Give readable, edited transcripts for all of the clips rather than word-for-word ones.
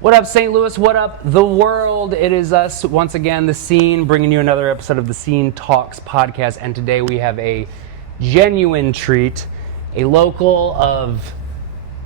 What up, St. Louis? What up, the world? It is us once again, The Scene, bringing you another episode of the Scene Talks podcast. And today we have a genuine treat, a local of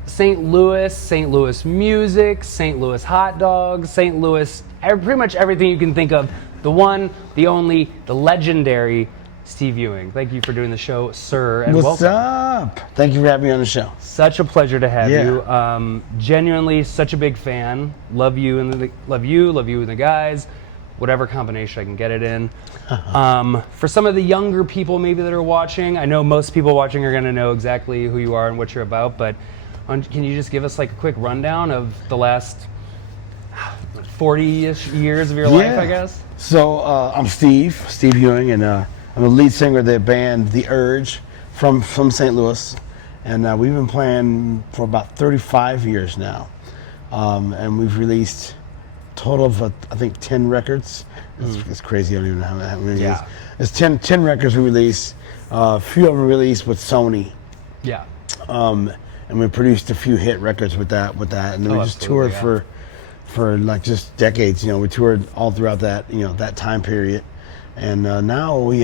St. Louis music, St. Louis hot dogs, St. Louis, pretty much everything you can think of. The one, the only, the legendary Steve Ewing. Thank you for doing the show, sir, and What's welcome. up? Thank you for having me on the show. Such a pleasure to have you. Genuinely, such a big fan. Love you and the guys. Whatever combination I can get it in. For some of the younger people maybe that are watching, I know most people watching are going to know exactly who you are and what you're about, but can you just give us like a quick rundown of the last 40-ish years of your life, I guess? So I'm Steve Ewing, and I'm the lead singer of the band The Urge from St. Louis, and we've been playing for about 35 years now, and we've released a total of I think 10 records. It's crazy. I don't even know how many it is. It's 10 records we released. A few of them released with Sony. Yeah. And we produced a few hit records with that, and then we just toured for like just decades. You know, we toured all throughout that that time period. And now we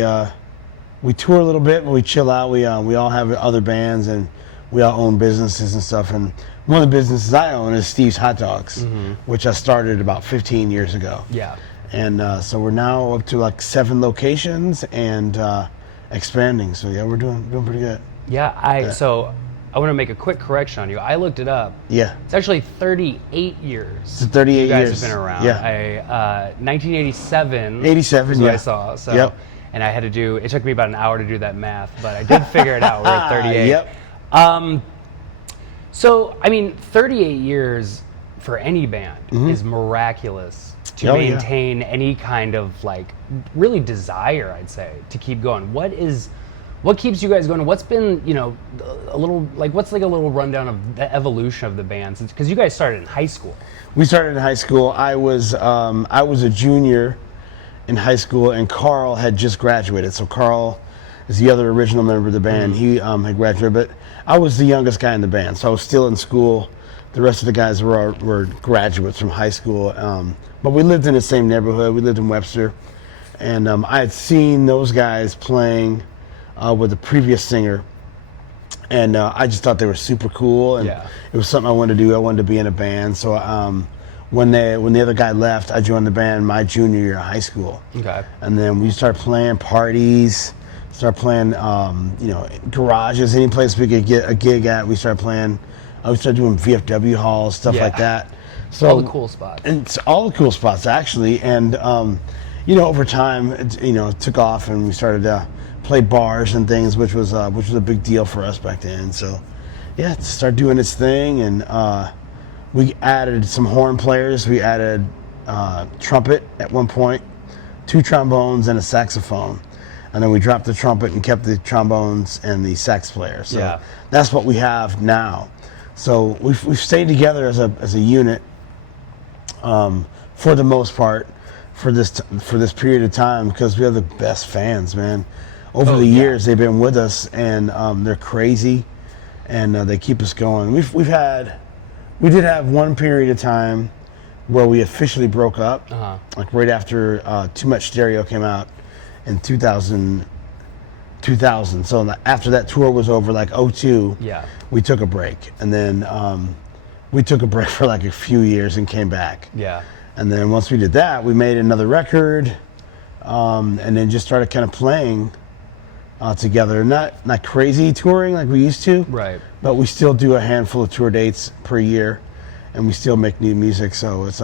tour a little bit, but we chill out. We all have other bands, and we all own businesses and stuff. And one of the businesses I own is Steve's Hot Dogs, which I started about 15 years ago. Yeah. And so we're now up to like 7 locations and expanding. So yeah, we're doing pretty good. Yeah. So I want to make a quick correction on you. I looked it up. Yeah. It's actually 38 years. It's 38 years. You guys have been around. Yeah. 1987. 87, is what I saw. So, and I had to do, it took me about an hour to do that math, but I did figure it out. We're at 38. Yep. So, I mean, 38 years for any band is miraculous to maintain any kind of like really desire, I'd say, to keep going. What keeps you guys going? What's been, a little, like, what's like a little rundown of the evolution of the band? Because you guys started in high school. We started in high school. I was a junior in high school, and Carl had just graduated. So Carl is the other original member of the band. He had graduated, but I was the youngest guy in the band, so I was still in school. The rest of the guys were graduates from high school, but we lived in the same neighborhood. We lived in Webster, and I had seen those guys playing with the previous singer, and I just thought they were super cool, and it was something I wanted to do. I wanted to be in a band, so when the other guy left, I joined the band my junior year of high school. Okay. And then we started playing parties, started playing garages, any place we could get a gig at. We started playing. We started doing VFW halls, stuff like that. So all the cool spots. And it's all the cool spots actually, and over time, it took off, and we started to play bars and things, which was a big deal for us back then. So, yeah, it started doing its thing, and we added some horn players. We added trumpet at one point, 2 trombones, and a saxophone, and then we dropped the trumpet and kept the trombones and the sax player. So that's what we have now. So we've stayed together as a unit for the most part for this period of time, because we have the best fans, man. Over the years, they've been with us, and they're crazy, and they keep us going. We did have one period of time where we officially broke up, like right after Too Much Stereo came out in 2000. So after that tour was over, like 2002, we took a break, and then we took a break for like a few years and came back. Yeah. And then once we did that, we made another record, and then just started kind of playing together. Not crazy touring like we used to, right? But we still do a handful of tour dates per year, and we still make new music. So it's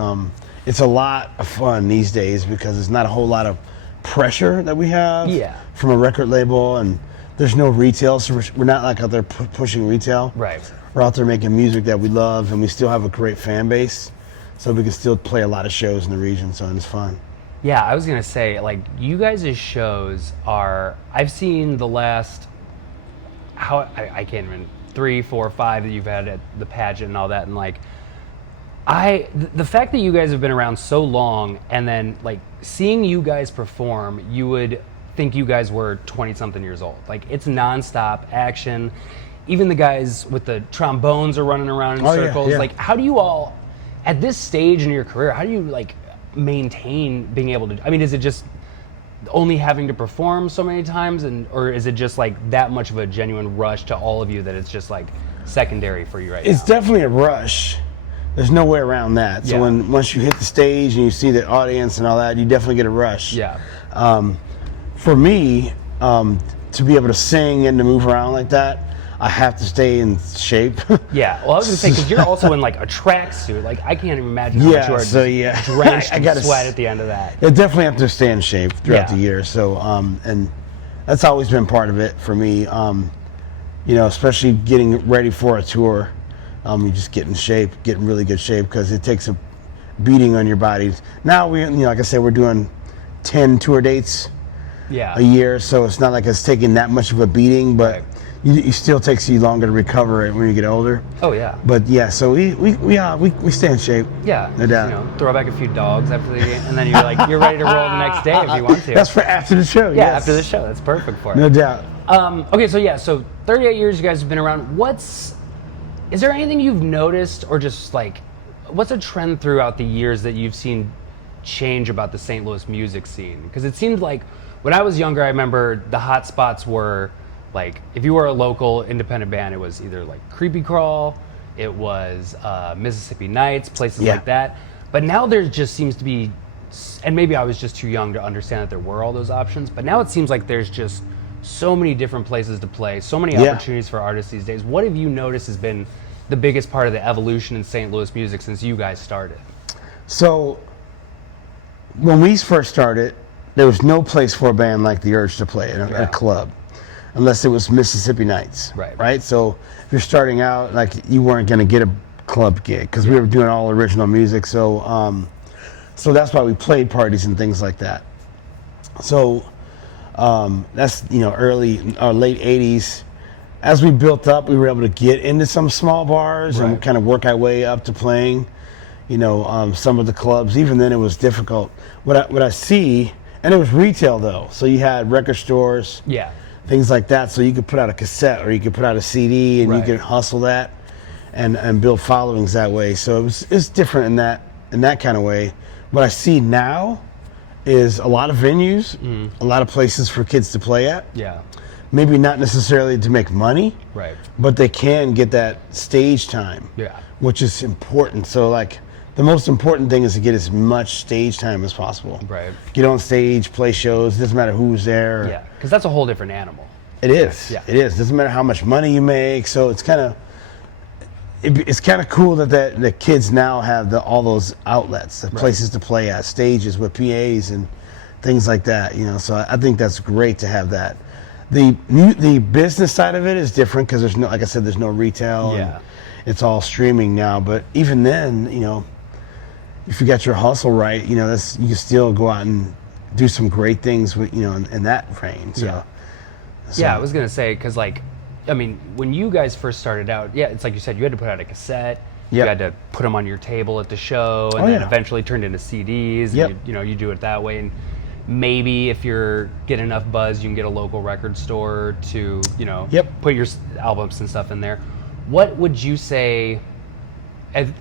a lot of fun these days, because there's not a whole lot of pressure that we have from a record label, and there's no retail, so we're not like out there pushing retail. Right. We're out there making music that we love, and we still have a great fan base, so we can still play a lot of shows in the region. So it's fun. Yeah, I was gonna say, like, you guys' shows are, I've seen the last, I can't even, 3, 4, 5 that you've had at the pageant and all that, and like, the fact that you guys have been around so long, and then like seeing you guys perform, you would think you guys were 20-something years old. Like, it's nonstop action. Even the guys with the trombones are running around in circles. Like, how do you all At this stage in your career, how do you like maintain being able to? I mean, is it just only having to perform so many times, or is it just like that much of a genuine rush to all of you that it's just like secondary for you right now? It's definitely a rush. There's no way around that. So once you hit the stage and you see the audience and all that, you definitely get a rush. Yeah. For me, to be able to sing and to move around like that, I have to stay in shape. Yeah. Well, I was gonna say, because you're also in like a tracksuit. Like I can't even imagine how much you are drenched in sweat at the end of that. I definitely have to stay in shape throughout the year. So and that's always been part of it for me. Especially getting ready for a tour. You just get in shape, get in really good shape, because it takes a beating on your body. Now like I said, we're doing 10 tour dates a year, so it's not like it's taking that much of a beating, but it still takes you longer to recover it when you get older. Oh yeah. But yeah, so we stay in shape. Yeah. No doubt. Throw back a few dogs after the game, and then you're ready to roll the next day if you want to. That's for after the show. Yeah, yes. after the show. That's perfect for it. No doubt. Okay, so 38 years you guys have been around. Is there anything you've noticed, or just like, what's a trend throughout the years that you've seen change about the St. Louis music scene? Because it seemed like when I was younger, I remember the hot spots were like, if you were a local independent band, it was either like Creepy Crawl, it was Mississippi Nights, places like that. But now there just seems to be, and maybe I was just too young to understand that there were all those options, but now it seems like there's just so many different places to play, so many opportunities for artists these days. What have you noticed has been the biggest part of the evolution in St. Louis music since you guys started? So when we first started, there was no place for a band like The Urge to play in a club, unless it was Mississippi Nights. Right. So if you're starting out, like, you weren't going to get a club gig because we were doing all original music. So so that's why we played parties and things like that. So that's early late 80s. As we built up, we were able to get into some small bars and kind of work our way up to playing, some of the clubs. Even then, it was difficult. What I see, and it was retail though, so you had record stores, things like that. So you could put out a cassette or you could put out a CD, and you could hustle that and build followings that way. So it's different in that kind of way. What I see now is a lot of venues, a lot of places for kids to play at. Yeah. Maybe not necessarily to make money, but they can get that stage time, which is important. So like, the most important thing is to get as much stage time as possible. Get on stage, play shows. It doesn't matter who's there. Yeah, because that's a whole different animal. It is. Yeah. It is. Doesn't matter how much money you make. So it's kind of cool that the kids now have all those outlets, the places to play at, stages with PAs and things like that. So I think that's great to have that. The business side of it is different because there's no, like I said, there's no retail. And it's all streaming now. But even then, if you got your hustle right, you can still go out and do some great things with, in that range. So, I was gonna say, because like, I mean, when you guys first started out, it's like you said, you had to put out a cassette. You had to put them on your table at the show, and then eventually turned into CDs. And you do it that way. And maybe if you're getting enough buzz, you can get a local record store to, put your albums and stuff in there. What would you say,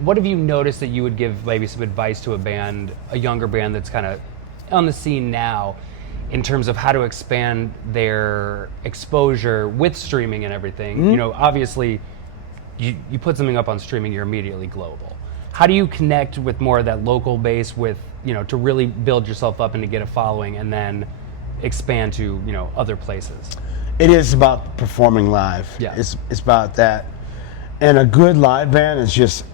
what have you noticed that you would give maybe some advice to a younger band that's kind of on the scene now, in terms of how to expand their exposure with streaming and everything? Obviously, you put something up on streaming, you're immediately global. How do you connect with more of that local base with, to really build yourself up and to get a following, and then expand to, other places? It is about performing live. It's about that. And a good live band is just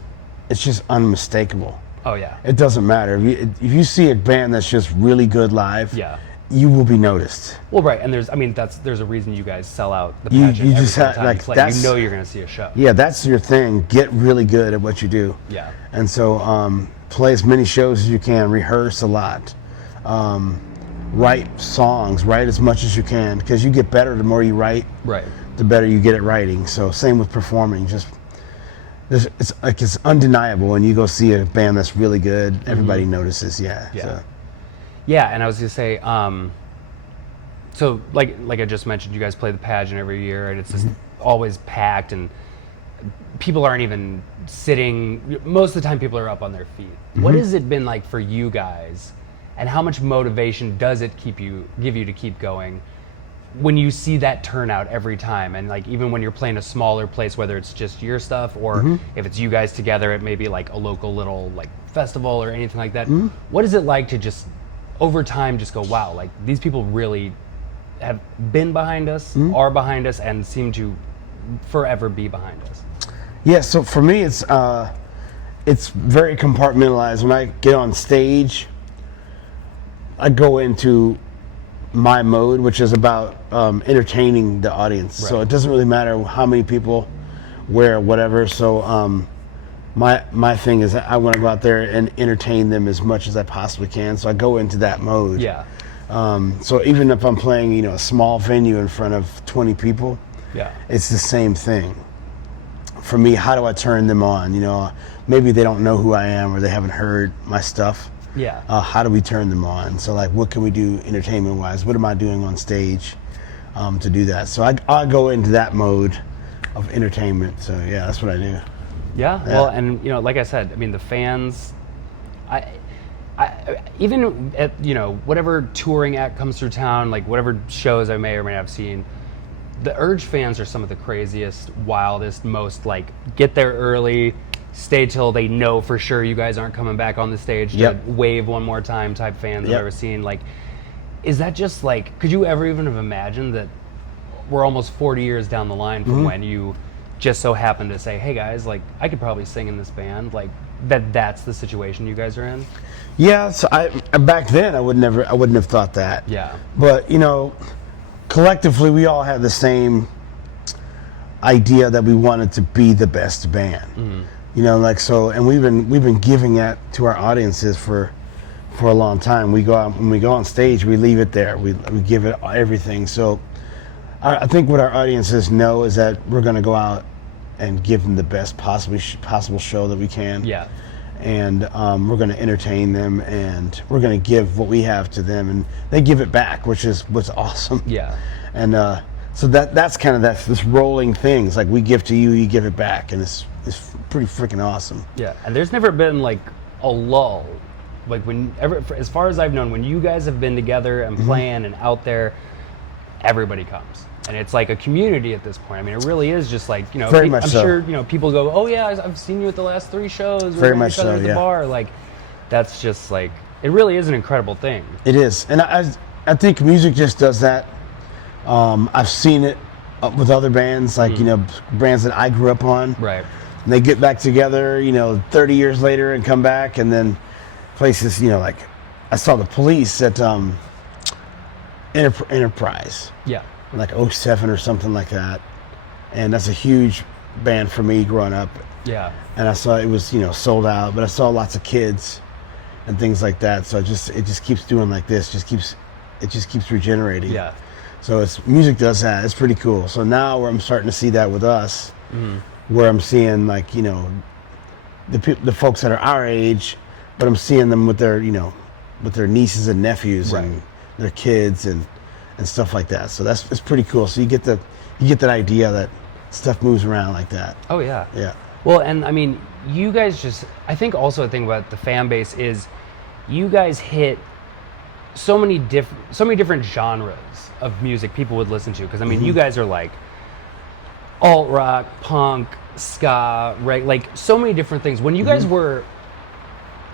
unmistakable. Oh yeah. It doesn't matter. If you see a band that's just really good live, you will be noticed. Well, right, and there's a reason you guys sell out the pageant you every just have, time like, you play. that's, You're going to see a show. Yeah, that's your thing. Get really good at what you do. Yeah. And so play as many shows as you can. Rehearse a lot. Write songs. Write as much as you can, because you get better the more you write. Right. The better you get at writing. So same with performing. It's undeniable when you go see a band that's really good. Everybody notices. Yeah. So. Yeah, and I was gonna say, so like I just mentioned, you guys play the pageant every year, and it's just always packed, and people aren't even sitting. Most of the time, people are up on their feet. What has it been like for you guys, and how much motivation does it give you to keep going when you see that turnout every time? And like even when you're playing a smaller place, whether it's just your stuff or if it's you guys together at maybe like a local little like festival or anything like that. What is it like to just over time just go, wow, like these people really have been behind us, are behind us, and seem to forever be behind us? Yeah, so for me, it's very compartmentalized. When I get on stage, I go into my mode, which is about entertaining the audience. Right. So it doesn't really matter how many people, where, whatever. So my thing is I want to go out there and entertain them as much as I possibly can. So I go into that mode. Yeah. So even if I'm playing, a small venue in front of 20 people, it's the same thing. For me, how do I turn them on? Maybe they don't know who I am or they haven't heard my stuff. Yeah. How do we turn them on? So like, what can we do entertainment-wise? What am I doing on stage to do that? So I go into that mode of entertainment. So yeah, that's what I do. Yeah. Well, and like I said, I mean, the fans, I even at whatever touring act comes through town, like whatever shows I may or may not have seen, the Urge fans are some of the craziest, wildest, most like get there early, stay till they know for sure you guys aren't coming back on the stage to wave one more time type fans I've ever seen. Like, is that just like, could you ever even have imagined that we're almost 40 years down the line from when you just so happen to say, hey guys, like I could probably sing in this band, like that's the situation you guys are in? Yeah, so back then I wouldn't have thought that. Yeah. But collectively we all had the same idea that we wanted to be the best band. And we've been giving that to our audiences for a long time. When we go on stage, we leave it there. We give it everything. So I think what our audiences know is that we're going to go out and give them the best possible show that we can. Yeah. And we're going to entertain them, and we're going to give what we have to them, and they give it back, which is what's awesome. Yeah. And so that's kind of this rolling thing. It's like we give to you, you give it back, and it's pretty freaking awesome. Yeah, and there's never been like a lull. Like as far as I've known, when you guys have been together and playing and out there, everybody comes. And it's like a community at this point. I mean, it really is just like, Very much I'm so. sure, people go, oh yeah, I've seen you at the last 3 shows. Very much so, at the bar. Like, that's just like, it really is an incredible thing. It is. And I think music just does that. I've seen it with other bands, like, bands that I grew up on. Right. And they get back together, 30 years later and come back, and then places, like I saw the Police at Enterprise. Yeah. Like 07 or something like that. And that's a huge band for me growing up. Yeah. And I saw it was, sold out, but I saw lots of kids and things like that. So it just keeps doing like this, it just keeps regenerating. Yeah. So music does that. It's pretty cool. So now where I'm starting to see that with us, where I'm seeing like, the folks that are our age, but I'm seeing them with their, with their nieces and nephews and their kids and stuff like that. So it's pretty cool. So you get that idea that stuff moves around like that. Oh yeah. Yeah. Well, and I mean, you guys I think also a thing about the fan base is you guys hit so many different genres of music people would listen to. Because I mean, you guys are like alt rock, punk, ska, right? Like so many different things. When you guys were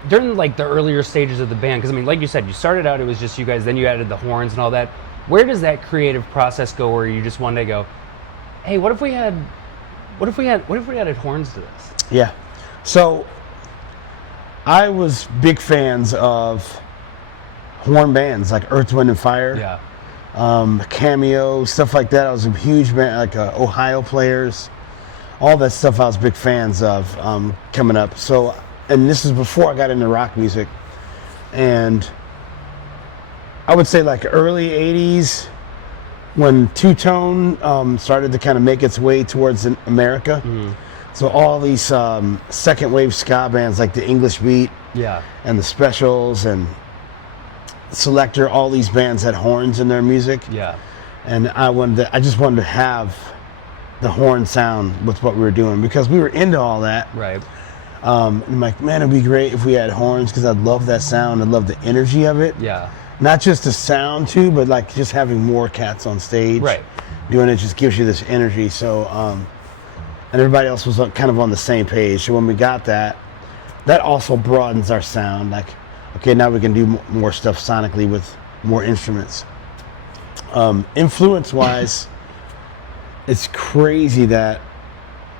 during like the earlier stages of the band, because I mean, like you said, you started out, it was just you guys, then you added the horns and all that. Where does that creative process go where you just one day go, hey, what if we added horns to this? Yeah. So I was big fans of horn bands like Earth, Wind and Fire. Yeah. Cameo, stuff like that. I was a huge band, like Ohio Players, all that stuff I was big fans of coming up. So, and this is before I got into rock music. And I would say like early 80s when two-tone started to kind of make its way towards America. So all these second wave ska bands like the English Beat and the Specials and Selector, all these bands had horns in their music. Yeah. And I just wanted to have the horn sound with what we were doing because we were into all that. Right. I'm like, man, it'd be great if we had horns because I'd love that sound. I'd love the energy of it. Yeah. Not just the sound too, but like just having more cats on stage. Right. Doing it just gives you this energy. So, and everybody else was kind of on the same page. So when we got that also broadens our sound. Like, okay, now we can do more stuff sonically with more instruments. Influence-wise, it's crazy that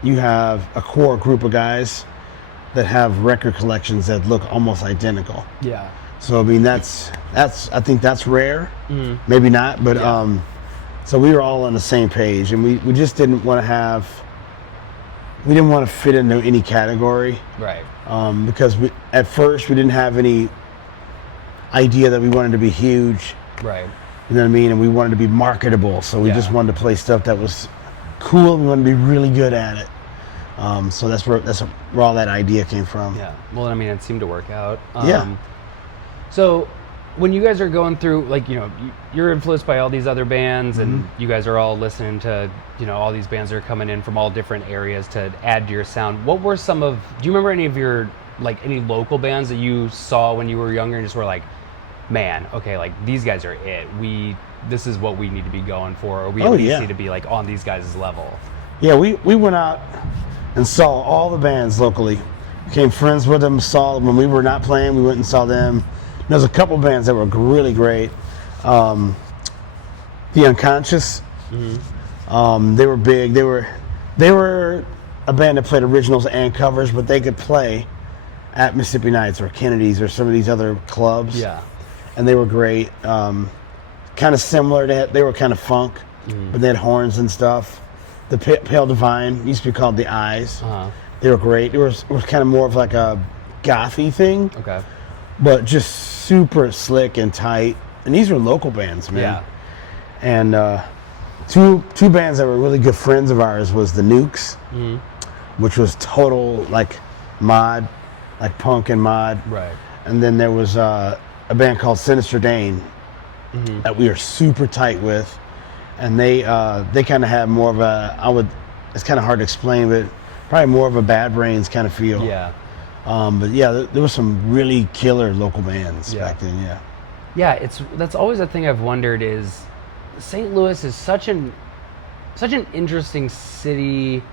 you have a core group of guys that have record collections that look almost identical. Yeah. So I mean I think that's rare. Maybe not, but so we were all on the same page, and we just didn't want to fit into any category. Right. Because at first we didn't have any idea that we wanted to be huge. Right. You know what I mean? And we wanted to be marketable, so we just wanted to play stuff that was cool. We wanted to be really good at it. So that's where all that idea came from. Yeah. Well, I mean, it seemed to work out. Yeah. So when you guys are going through, like, you know, you're influenced by all these other bands, and you guys are all listening to, you know, all these bands that are coming in from all different areas to add to your sound. What were do you remember any of your, like, any local bands that you saw when you were younger and just were like, man, okay, like, these guys are it. This is what we need to be going for, or we at least need to be, like, on these guys' level. Yeah, we went out and saw all the bands locally. Became friends with them, saw them when we were not playing, we went and saw them. There's a couple bands that were really great. The Unconscious, they were big. They were a band that played originals and covers, but they could play at Mississippi Nights or Kennedy's or some of these other clubs. Yeah. And they were great. Kind of similar. They were kind of funk, but they had horns and stuff. The Pale Divine used to be called The Eyes. They were great. It was kind of more of like a gothy thing. Okay. But just super slick and tight. And these were local bands, man. Yeah. And two bands that were really good friends of ours was the Nukes, which was total like mod, like punk and mod. Right. And then there was a band called Sinister Dane that we were super tight with. And they kind of have more of it's kind of hard to explain, but probably more of a Bad Brains kind of feel. Yeah. But yeah, there were some really killer local bands back then. Yeah. Yeah, that's always a thing I've wondered is St. Louis is such an interesting city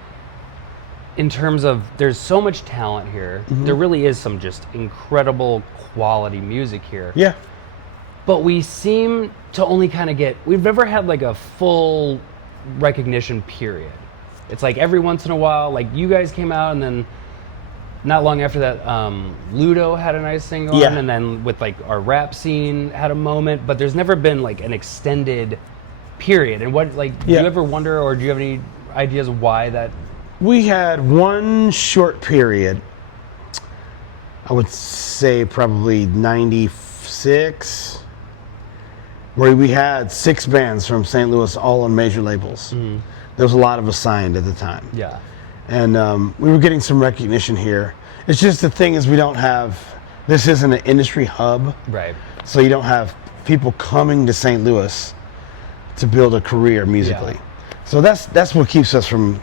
in terms of there's so much talent here. There really is some just incredible quality music here. Yeah. But we seem to only kind of we've never had like a full recognition period. It's like every once in a while, like you guys came out, and then not long after that, Ludo had a nice thing going, and then with like our rap scene had a moment, but there's never been like an extended period. And what, like, do you ever wonder, or do you have any ideas of why that? We had one short period, I would say probably 96, where we had 6 bands from St. Louis all on major labels. There was a lot of us signed at the time. Yeah. And we were getting some recognition here. It's just the thing is this isn't an industry hub. Right. So you don't have people coming to St. Louis to build a career musically. Yeah. So that's what keeps us from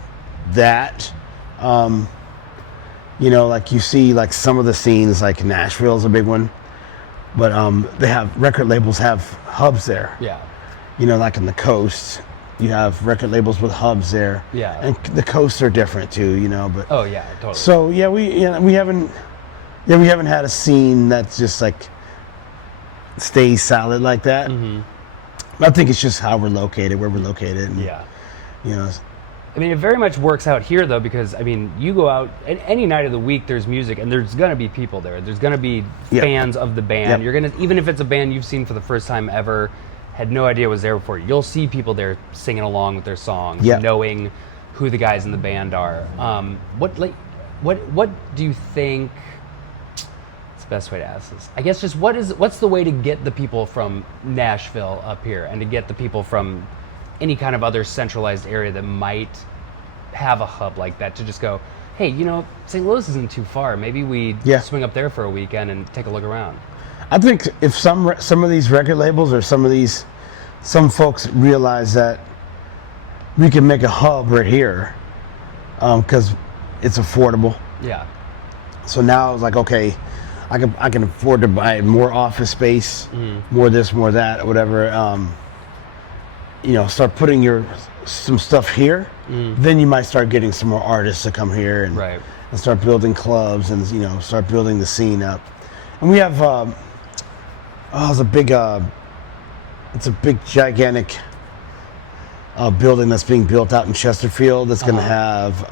that. You know, like you see like some of the scenes, like Nashville's a big one, but they have record labels have hubs there. Yeah. You know, like in the coast, you have record labels with hubs there. Yeah. And the coasts are different too, you know, but oh yeah, totally. So yeah, we haven't had a scene that's just like stays solid like that. I think it's just how we're located, where we're located. And, you know. I mean, it very much works out here though, because I mean, you go out any night of the week, there's music, and there's gonna be people there. There's gonna be fans of the band. You're gonna, even if it's a band you've seen for the first time ever, had no idea was there before, you'll see people there singing along with their songs, knowing who the guys in the band are. What do you think? It's the best way to ask this, I guess. Just what's the way to get the people from Nashville up here, and to get the people from any kind of other centralized area that might have a hub like that to just go, hey, you know, St. Louis isn't too far. Maybe we swing up there for a weekend and take a look around. I think if some of these record labels or some folks realize that we can make a hub right here because it's affordable. Yeah. So now it's like, okay, I can afford to buy more office space, more this, more that, whatever. Start putting some stuff here. Then you might start getting some more artists to come here and start building clubs and start building the scene up. And we have it's a big gigantic building that's being built out in Chesterfield that's going to have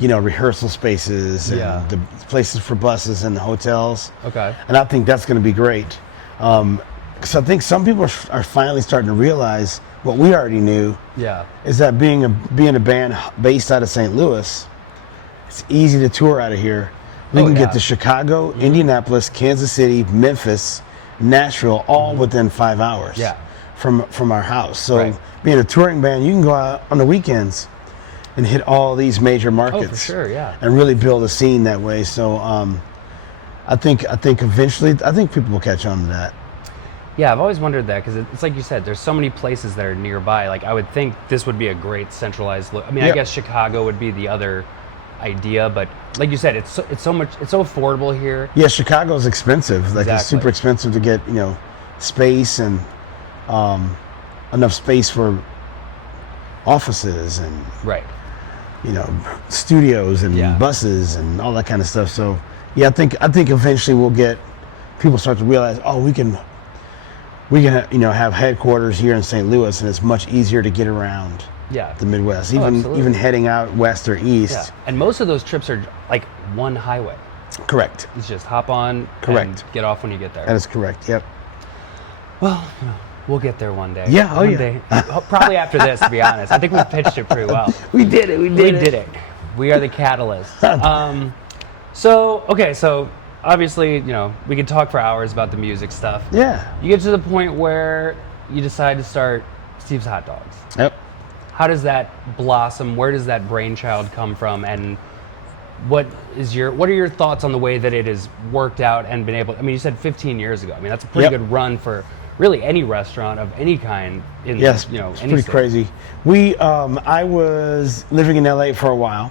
rehearsal spaces and the places for buses and hotels. Okay. And I think that's going to be great. Because I think some people are finally starting to realize what we already knew. Yeah. Is that being a band based out of St. Louis, it's easy to tour out of here. We can get to Chicago, Indianapolis, Kansas City, Memphis, Nashville, all within 5 hours. Yeah. From our house. So being a touring band, you can go out on the weekends and hit all these major markets. Oh, for sure, yeah. And really build a scene that way. So I think eventually, people will catch on to that. Yeah, I've always wondered that because it's like you said, there's so many places that are nearby. Like I would think this would be a great centralized look. I mean, I guess Chicago would be the other idea, but like you said, it's so affordable here. Yeah, Chicago's expensive. Like it's super expensive to get space and enough space for offices and studios and buses and all that kind of stuff. So yeah, I think eventually we'll get people start to realize, we can have headquarters here in St. Louis, and it's much easier to get around the Midwest, even heading out west or east. Yeah. And most of those trips are like one highway. Correct. It's just hop on and get off when you get there. That is correct. Yep. Well, we'll get there one day. Yeah. One day. Probably after this, to be honest. I think we pitched it pretty well. We did it. We did it. We are the catalyst. So obviously, we could talk for hours about the music stuff. Yeah. You get to the point where you decide to start Steve's Hot Dogs. Yep. How does that blossom? Where does that brainchild come from? And what are your thoughts on the way that it has worked out and been able? I mean, you said 15 years ago. I mean, that's a pretty good run for really any restaurant of any kind. It's pretty crazy. I was living in LA for a while,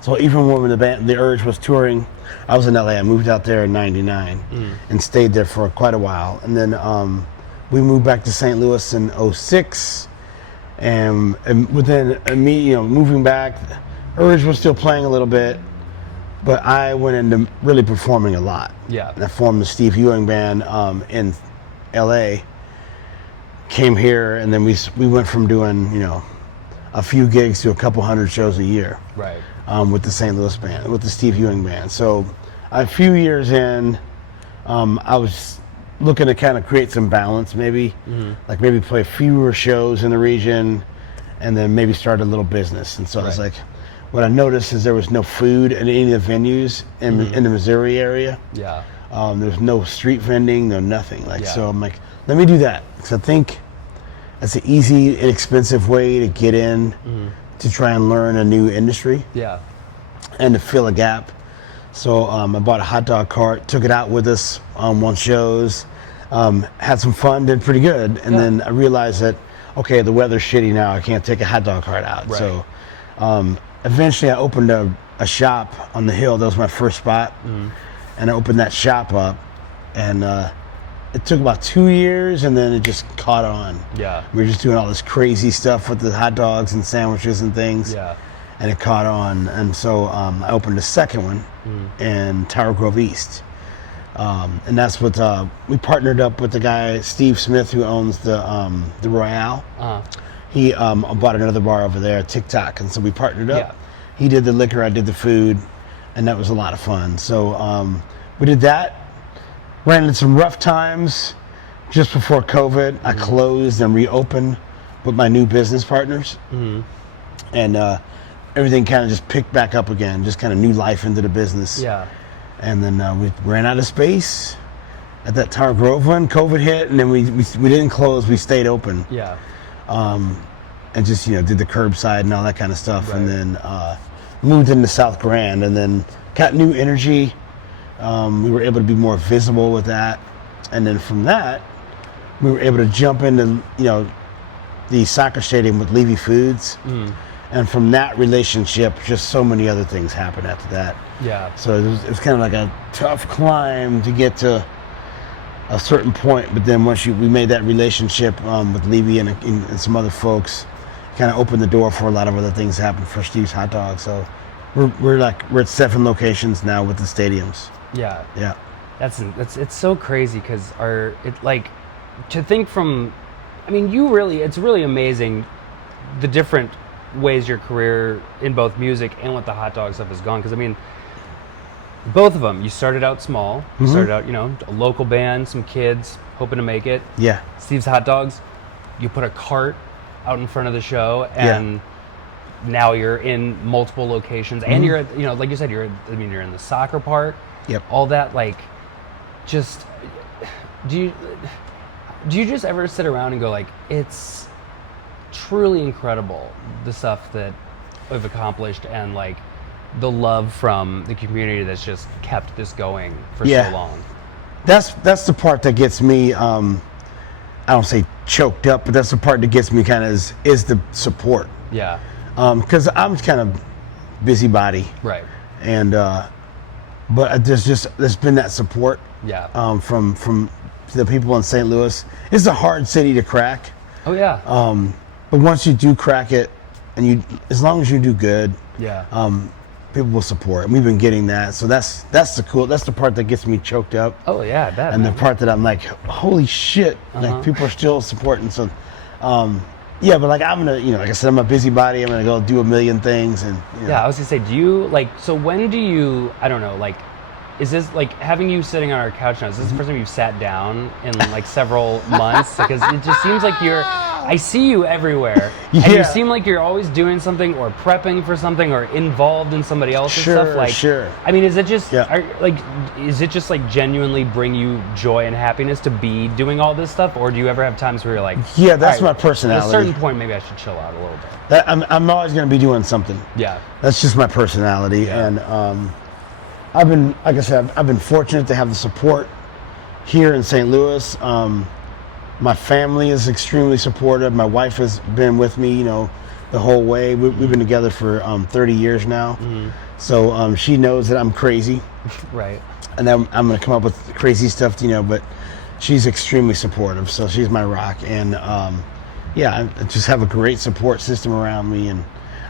so even when the Urge was touring, I was in LA. I moved out there in '99 and stayed there for quite a while, and then we moved back to St. Louis in '06, and within me, moving back, Urge was still playing a little bit, but I went into really performing a lot. Yeah, and I formed the Steve Ewing band in LA, came here, and then we went from doing a few gigs to a couple hundred shows a year. Right. With the St. Louis band, with the Steve Ewing band. So a few years in, I was looking to kind of create some balance, maybe like maybe play fewer shows in the region, and then maybe start a little business. And so I was like, what I noticed is there was no food at any of the venues in the Missouri area. Yeah. There's no street vending, no nothing. So I'm like, let me do that, because I think that's an easy, inexpensive way to get in to try and learn a new industry. Yeah. And to fill a gap. So I bought a hot dog cart, took it out with us on shows, had some fun, did pretty good, and then I realized that the weather's shitty now. I can't take a hot dog cart out. Right. So eventually I opened a shop on the hill. That was my first spot. And I opened that shop up, and it took about 2 years, and then it just caught on. Yeah. We were just doing all this crazy stuff with the hot dogs and sandwiches and things. Yeah. And it caught on, and so I opened a second one in Tower Grove East. And that's what we partnered up with the guy Steve Smith, who owns the Royale. He bought another bar over there, TikTok, and so we partnered up. Yeah. He did the liquor, I did the food, and that was a lot of fun. So we did that. Ran into some rough times just before COVID. I closed and reopened with my new business partners, and everything kind of just picked back up again. Just kind of new life into the business. Yeah. And then we ran out of space at that Tower Grove one. COVID hit, and then we didn't close. We stayed open. Yeah. And just did the curbside and all that kind of stuff, right. And then moved into South Grand, and then got new energy. We were able to be more visible with that, and then from that, we were able to jump into the soccer stadium with Levy Foods. And from that relationship, just so many other things happened after that. Yeah. So it was kind of like a tough climb to get to a certain point, but then once we made that relationship with Levy and some other folks, kind of opened the door for a lot of other things to happen for Steve's Hot Dogs. So we're at 7 locations now with the stadiums. Yeah. Yeah. It's so crazy because to think from, I mean, it's really amazing the different ways your career in both music and with the hot dog stuff has gone. Because I mean, both of them, you started out small. You started out, a local band, some kids hoping to make it. Yeah. Steve's Hot Dogs, you put a cart out in front of the show, and now you're in multiple locations, and you're at, like you said, you're in the soccer park. Yep. All that, like, just do you just ever sit around and go like, it's truly incredible the stuff that we've accomplished and like the love from the community that's just kept this going for so long. That's the part that gets me I don't say choked up, but that's the part that gets me kind of is the support. Yeah. Because I'm kind of busybody. Right. And but there's been that support. Yeah. From the people in St. Louis. It's a hard city to crack. Oh yeah. But once you do crack it, and as long as you do good, people will support. And we've been getting that. So that's the part that gets me choked up. Oh yeah, that. And the part that I'm like, holy shit, like people are still supporting. So, but like I'm gonna, like I said, I'm a busybody. I'm gonna go do a million things, and yeah, I was gonna say, do you so when do you? I don't know, like. Is this like having you sitting on our couch now? Is this the first time you've sat down in like several months? Because it just seems like I see you everywhere, and you seem like you're always doing something or prepping for something or involved in somebody else's stuff. Like, sure. I mean, is it just is it just like genuinely bring you joy and happiness to be doing all this stuff, or do you ever have times where you're like, yeah, that's my personality. At a certain point, maybe I should chill out a little bit. I'm always gonna be doing something. Yeah, that's just my personality, and I've been, like I said, I've been fortunate to have the support here in St. Louis. My family is extremely supportive. My wife has been with me, the whole way. We've been together for 30 years now. So she knows that I'm crazy. Right. And then I'm going to come up with crazy stuff, but she's extremely supportive. So she's my rock. And I just have a great support system around me.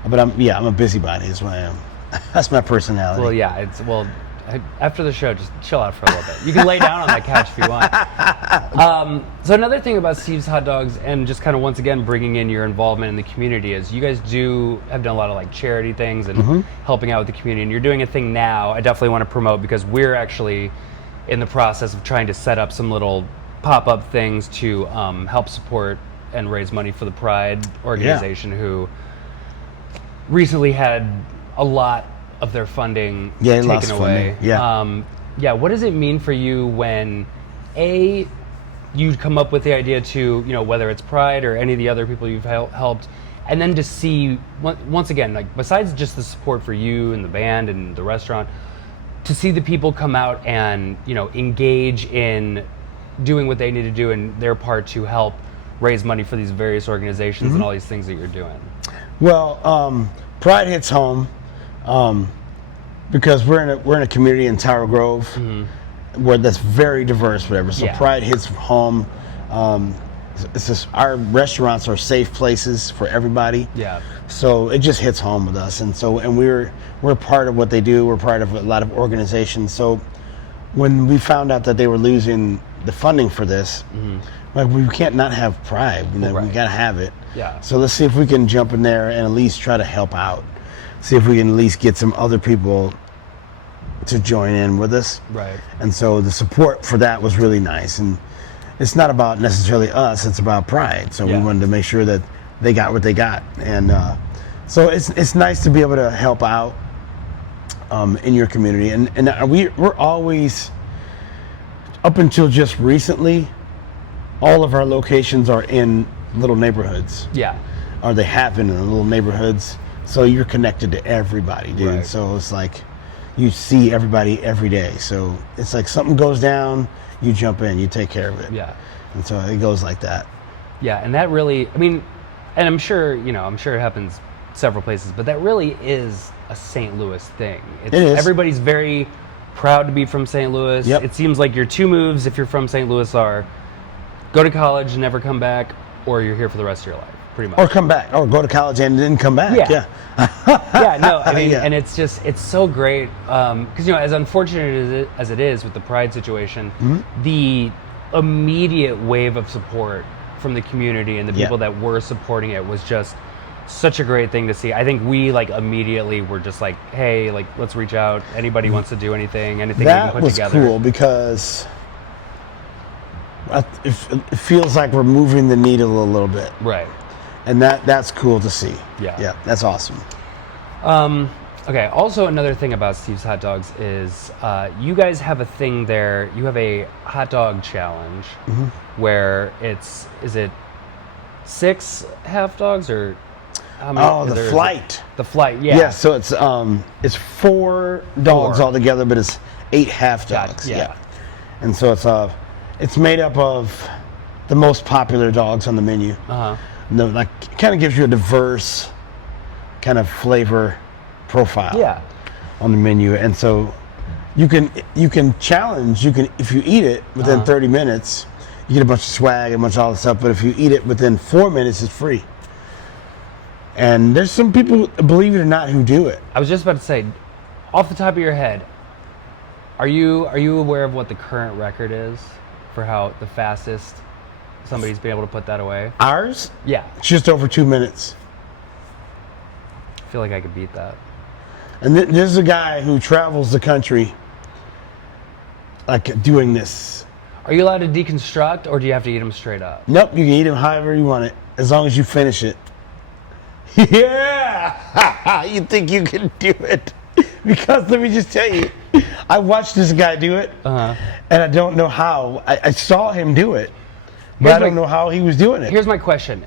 But I'm a busybody is what I am. That's my personality. Well, after the show, just chill out for a little bit. You can lay down on that couch if you want. So another thing about Steve's Hot Dogs, and just kind of once again bringing in your involvement in the community, is you guys have done a lot of like charity things and helping out with the community. And you're doing a thing now I definitely want to promote, because we're actually in the process of trying to set up some little pop-up things to help support and raise money for the Pride organization, who recently had a lot of their funding taken away. What does it mean for you when you come up with the idea to, whether it's Pride or any of the other people you've helped, and then to see, once again, like besides just the support for you and the band and the restaurant, to see the people come out and, engage in doing what they need to do in their part to help raise money for these various organizations and all these things that you're doing? Well, Pride hits home. Because we're in a community in Tower Grove where that's very diverse, whatever. So Pride hits home. It's just, our restaurants are safe places for everybody. Yeah. So it just hits home with us, and we're part of what they do. We're part of a lot of organizations. So when we found out that they were losing the funding for this, like we can't not have Pride. We gotta have it. Yeah. So let's see if we can jump in there and at least try to help out. See if we can at least get some other people to join in with us. Right. And so the support for that was really nice. And it's not about necessarily us, it's about Pride. So we wanted to make sure that they got what they got. And so it's nice to be able to help out in your community. And we're always, up until just recently, all of our locations are in little neighborhoods. Yeah. Or they happen in little neighborhoods. So you're connected to everybody, dude. Right. So it's like you see everybody every day. So it's like something goes down, you jump in, you take care of it. Yeah. And so it goes like that. Yeah, and that really, I mean, and I'm sure it happens several places, but that really is a St. Louis thing. It is. Everybody's very proud to be from St. Louis. Yep. It seems like your two moves, if you're from St. Louis, are go to college and never come back, or you're here for the rest of your life, pretty much. Or come back, or go to college and then come back. Yeah. Yeah, no, I mean, Yeah. and it's so great, because, as unfortunate as it is with the Pride situation, the immediate wave of support from the community and the people that were supporting it was just such a great thing to see. I think we immediately were just like, hey, let's reach out. Anybody wants to do anything we can put together. That was cool because it feels like we're moving the needle a little bit. Right. And that's cool to see. Yeah. Yeah, that's awesome. Okay, also another thing about Steve's Hot Dogs is you guys have a thing there. You have a hot dog challenge where is it 6 half dogs or how many? Oh, the flight. The flight, yeah. Yeah, so it's 4 dogs altogether, but it's 8 half dogs. Yeah. And so it's made up of the most popular dogs on the menu. It kind of gives you a diverse kind of flavor profile on the menu, and so you can challenge. If you eat it within 30 minutes, you get a bunch of swag and a bunch of all this stuff. But if you eat it within 4 minutes, it's free. And there's some people, believe it or not, who do it. I was just about to say, off the top of your head, are you aware of what the current record is for how the fastest somebody's been able to put that away? Ours? Yeah. It's just over 2 minutes. I feel like I could beat that. And this is a guy who travels the country doing this. Are you allowed to deconstruct, or do you have to eat them straight up? Nope, you can eat them however you want it, as long as you finish it. Yeah! You think you can do it? Because let me just tell you, I watched this guy do it, and I don't know how. I saw him do it, but I don't know how he was doing it. Here's my question.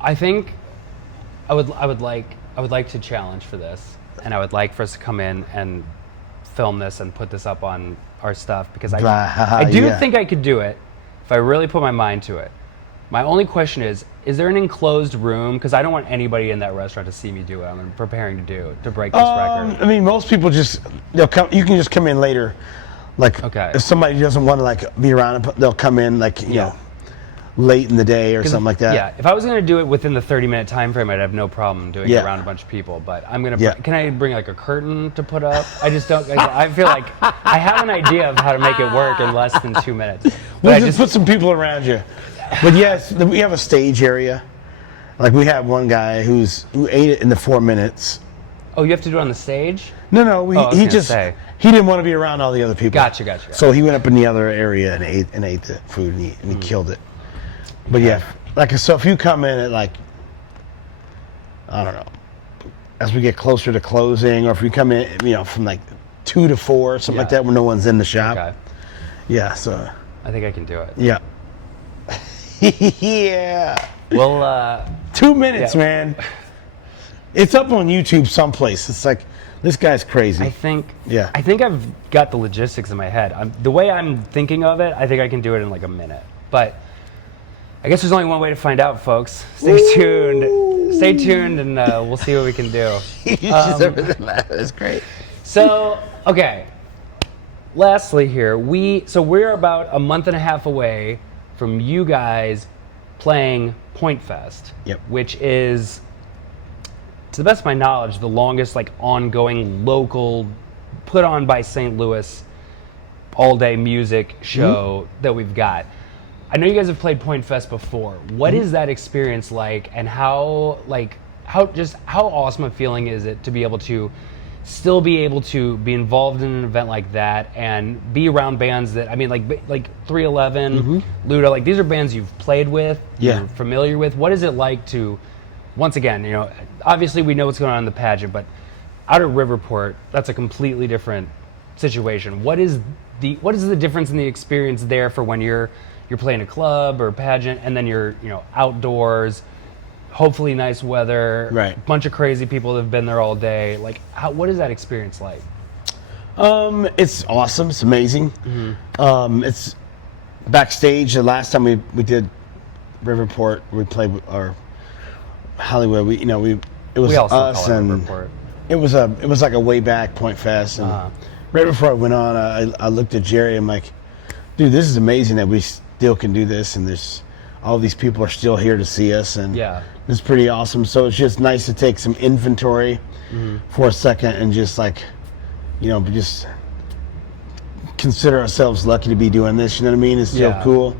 I think I would like to challenge for this, and I would like for us to come in and film this and put this up on our stuff, because I do think I could do it if I really put my mind to it. My only question is there an enclosed room? Because I don't want anybody in that restaurant to see me do what I'm preparing to break this record. I mean, most people they'll come. You can just come in later. If somebody doesn't want to be around, they'll come in you know, late in the day or something like that. Yeah, if I was going to do it within the 30-minute time frame, I'd have no problem doing it around a bunch of people. But I'm going to. Can I bring a curtain to put up? I just don't. I feel like I have an idea of how to make it work in less than 2 minutes. We'll just put some people around you. But yes, we have a stage area. We had one guy who ate it in the 4 minutes. Oh, you have to do it on the stage? No, he didn't want to be around all the other people. Gotcha. So he went up in the other area and ate the food, and he killed it. But yeah, so if you come in at I don't know, as we get closer to closing, or if you come in, from 2 to 4, something like that, when no one's in the shop. Okay. Yeah, so. I think I can do it. Yeah. Yeah. Well, 2 minutes, man. It's up on YouTube someplace. It's this guy's crazy. I think I've got the logistics in my head. The way I'm thinking of it, I think I can do it in a minute. But I guess there's only one way to find out, folks. Stay tuned, and we'll see what we can do. That's great. So, okay. Lastly here, we're about a month and a half away from you guys playing Point Fest. Yep. Which is, to the best of my knowledge, the longest ongoing local, put on by St. Louis, all-day music show that we've got. I know you guys have played Point Fest before. What is that experience like, and how awesome a feeling is it to be able to still be involved in an event like that and be around bands that, like 311, Luda, these are bands you've played with, you're familiar with. What is it like to, once again, obviously we know what's going on in the pageant, but out at Riverport, that's a completely different situation. What is the difference in the experience there for when you're playing a club or a pageant, and then you're outdoors, hopefully nice weather, right? Bunch of crazy people that have been there all day. What is that experience like? It's awesome. It's amazing. It's backstage. The last time we did Riverport, we played Hollywood. It was We also us call it and Riverport. it was like a way back Point Fest. And right before I went on, I looked at Jerry. I'm like, dude, this is amazing that we still can do this, and there's all these people are still here to see us, and it's pretty awesome. So it's just nice to take some inventory for a second and just like, just consider ourselves lucky to be doing this. You know what I mean? It's so cool.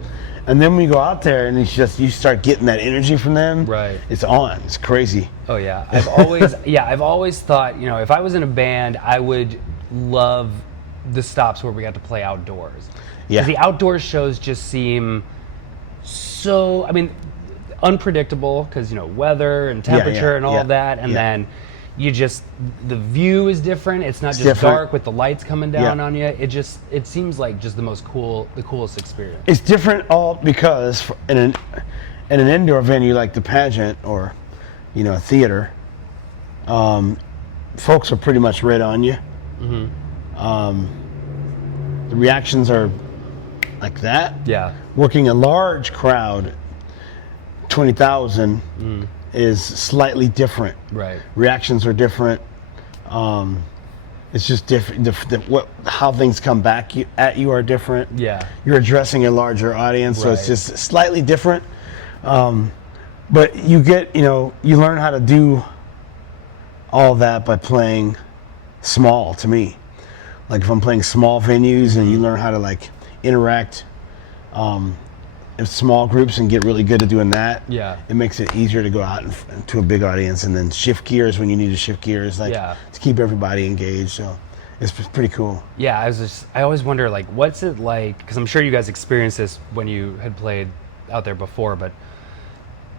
And then we go out there and you start getting that energy from them. Right. It's on. It's crazy. Oh yeah. I've always thought, if I was in a band, I would love the stops where we got to play outdoors. Yeah. Because the outdoor shows just seem so, unpredictable because, weather and temperature and all of that. And then the view is different. It's not just dark with the lights coming down on you. It seems like just the coolest experience. It's different all because in an indoor venue like the pageant or, a theater, folks are pretty much right on you. The reactions are like that. Yeah. Working a large crowd, 20,000, is slightly different. Right. Reactions are different. It's just different. How things come back at you are different. Yeah. You're addressing a larger audience, so it's just slightly different. But you get, you learn how to do all that by playing small, to me. Like if I'm playing small venues and you learn how to like interact in small groups and get really good at doing that, it makes it easier to go out to a big audience and then shift gears when you need to shift gears, to keep everybody engaged. So it's pretty cool. Yeah, I always wonder, like, what's it like? Because I'm sure you guys experienced this when you had played out there before, but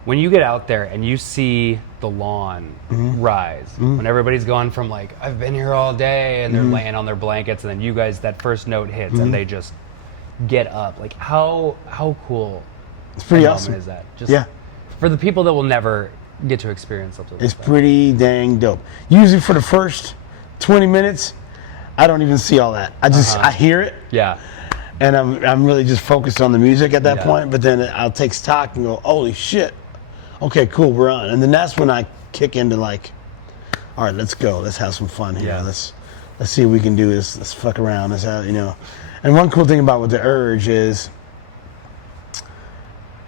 when you get out there and you see the lawn rise, when everybody's going from like, I've been here all day, and they're laying on their blankets, and then you guys, that first note hits and they just get up. Like, how cool it's pretty awesome is that? Just for the people that will never get to experience something like that. It's pretty dang dope. Usually for the first 20 minutes, I don't even see all that. I hear it. Yeah. And I'm really just focused on the music at that point, but then I'll take stock and go, holy shit. Okay, cool, we're on. And then that's when I kick into like, all right, let's go. Let's have some fun here. Let's see what we can do. Let's fuck around. Let's have, And one cool thing about with the Urge is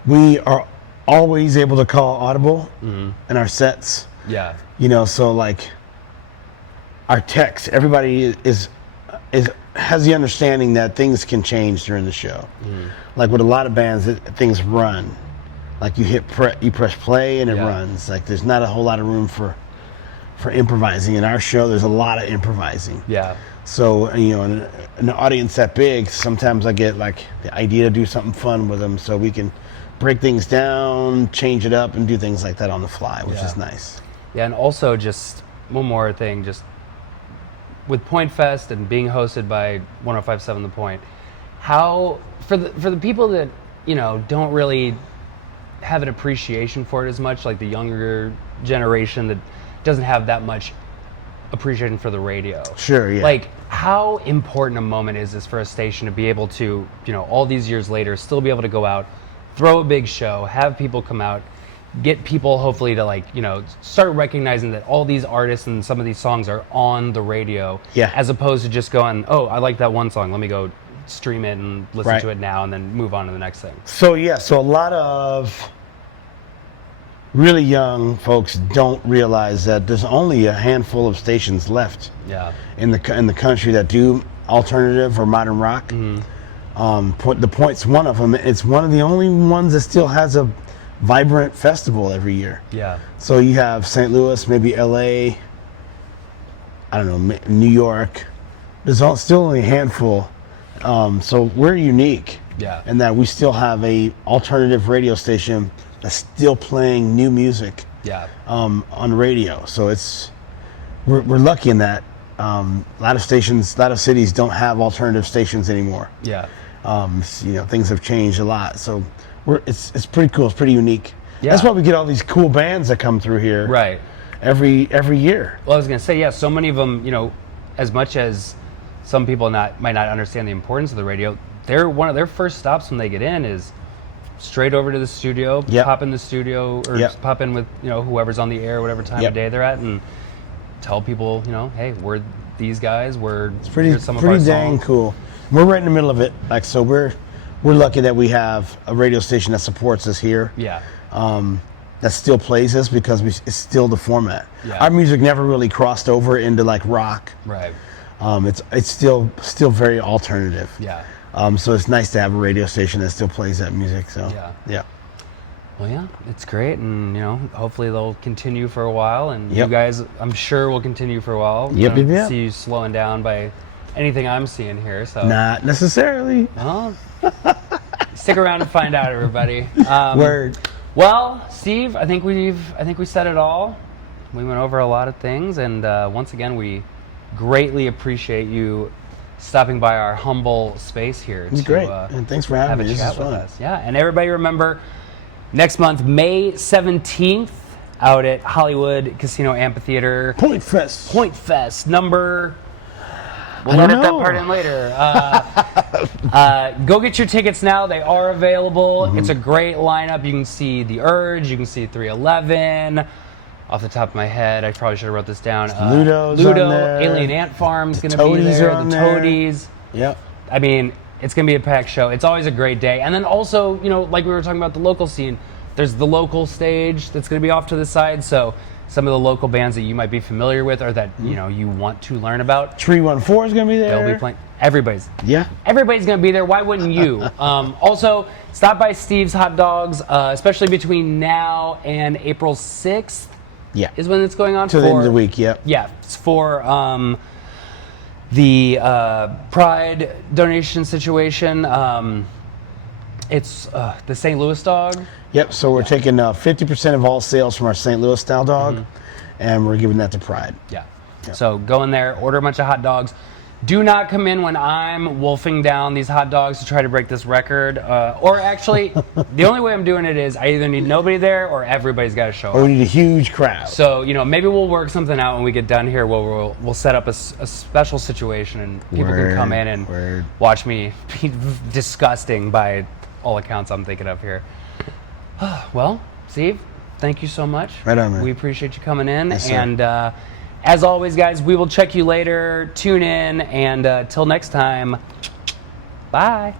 we are always able to call audible in our sets. Yeah. So like our techs, everybody has the understanding that things can change during the show. Like with a lot of bands, things run. Like you press play and it runs. Like there's not a whole lot of room for improvising. In our show, there's a lot of improvising. Yeah. So, in an audience that big, sometimes I get like the idea to do something fun with them so we can break things down, change it up, and do things like that on the fly, which is nice. Yeah, and also just one more thing, just with Point Fest and being hosted by 105.7 The Point, how, for the people that, don't really have an appreciation for it as much, like the younger generation that doesn't have that much appreciation for the radio. Sure, yeah. Like, how important a moment is this for a station to be able to, all these years later, still be able to go out, throw a big show, have people come out, get people hopefully to like, start recognizing that all these artists and some of these songs are on the radio, as opposed to just going, oh, I like that one song, let me go stream it and listen to it now and then move on to the next thing. So a lot of really young folks don't realize that there's only a handful of stations left in the country that do alternative or modern rock. The Point's one of them. It's one of the only ones that still has a vibrant festival every year. Yeah. So you have St. Louis, maybe LA, I don't know, New York. There's still only a handful. So we're unique in that we still have a alternative radio station that's still playing new music on radio. So we're lucky in that. A lot of cities don't have alternative stations anymore. Yeah. Things have changed a lot. So it's pretty cool. It's pretty unique. Yeah. That's why we get all these cool bands that come through here. Right. Every year. Well, I was gonna say, so many of them, as much as some people might not understand the importance of the radio, one of their first stops when they get in is straight over to the studio, Yep. pop in the studio, or Yep. just pop in with, whoever's on the air, whatever time Yep. of day they're at, and tell people, hey, we're these guys, It's pretty here's some of our pretty dang songs. cool. We're right in the middle of it. Like, so we're lucky that we have a radio station that supports us here. Yeah. That still plays us because it's still the format. Yeah. Our music never really crossed over into like rock. Right. It's still very alternative. Yeah. So it's nice to have a radio station that still plays that music. So Yeah. Well, yeah, it's great, and hopefully they'll continue for a while, and Yep. you guys, I'm sure, will continue for a while. Yep, I don't yep, yep. see you slowing down by anything I'm seeing here. So Not necessarily. well, stick around and find out, everybody. Word. Well, Steve, I think we said it all. We went over a lot of things, and once again, we greatly appreciate you stopping by our humble space here. It's to, great, and thanks for have having a me. This is chat with fun. us. Yeah, and everybody remember, next month, May 17th, out at Hollywood Casino Amphitheater. Point Fest. Number... We'll I don't edit that know. part in later. Go get your tickets now. They are available. Mm-hmm. It's a great lineup. You can see The Urge. You can see 311. Off the top of my head, I probably should have wrote this down. Ludo's Ludo, on there. Alien Ant Farm's going to be Toadies there. are on The there. Toadies. Yep. I mean, it's going to be a packed show. It's always a great day. And then also, like we were talking about the local scene, there's the local stage that's going to be off to the side. So some of the local bands that you might be familiar with or that, you want to learn about, 314 is gonna be there. they'll be playing. Everybody's going to be there. Why wouldn't you? Also, stop by Steve's Hot Dogs, especially between now and April 6th Yeah. is when it's going on. Till the end of the week. Yep. Yeah, it's for the Pride donation situation. It's the St. Louis dog. Yep. So we're taking 50% of all sales from our St. Louis style dog, and we're giving that to Pride. Yeah. So go in there, order a bunch of hot dogs. Do not come in when I'm wolfing down these hot dogs to try to break this record. Or actually, the only way I'm doing it is I either need nobody there or everybody's got to show Or we up. need a huge crowd. So, maybe we'll work something out when we get done here. We'll set up a special situation and people can come in and watch me be disgusting by all accounts I'm thinking of here. Well, Steve, thank you so much. Right on, man. We appreciate you coming in. Yes, sir. And as always, guys, we will check you later. Tune in. And till next time, bye.